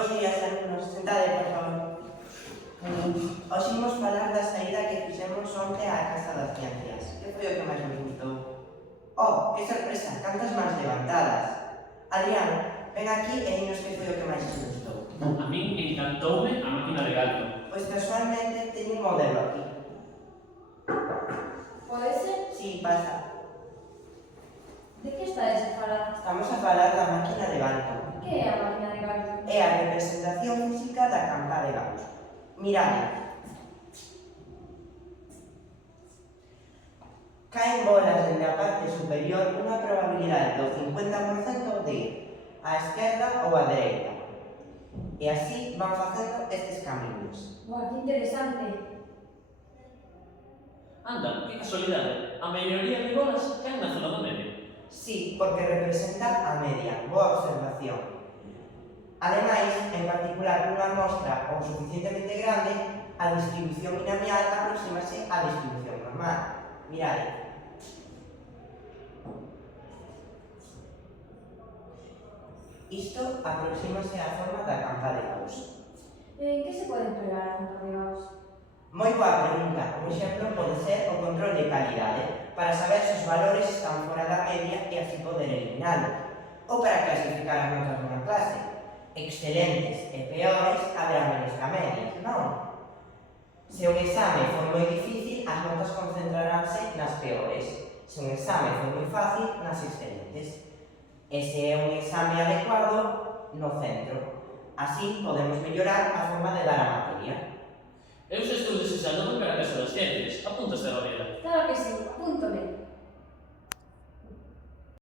Bos días, alumnos. Sentade, por favor. Hoxe imos falar da saída que fixemos onte á Casa das Ciencias. Que foi o que máis me gustou? Oh, que sorpresa! Cantas mans levantadas! Adrián, ven aquí e dinos que foi o que máis te gustou. A min encantoume a máquina de galto. Pois casualmente teño un modelo aquí. Pode ser? Si, pasa. De que estades a falar? Estamos a falar da máquina de galto. Que é a máquina de galto? É a representación física da campa de Gauss. Mirade. Caen bolas dende a parte superior unha probabilidade do 50% de ir á esquerda ou á dereita. E así van facendo estes camiños. Boa, que interesante. Anda, que casualidade. A maioría de bolas caen na zona do medio. Sí, porque representa a media. Boa observación. Ademais, en particular unha mostra o suficientemente grande, a distribución binomial aproximase á distribución normal. Mirade. Isto aproximase á forma da campa de Gauss. En que se pode emplear a campa de Gauss? Moi boa pregunta. Un exemplo pode ser o control de calidade, para saber se os valores están fora da media e así poder eliminalo. Ou para clasificar as notas dunha clase. Excelentes e peores haberá menos que a media, non? Se un exame foi moi difícil, as notas concentraránse nas peores. Se un exame foi moi fácil, nas excelentes. E se é un exame adecuado, no centro. Así podemos mellorar a forma de dar a materia. Eu xa estou desexando volver a Casa das Ciencias. Apúntaste, Gabriela. Claro que sí, apúntome.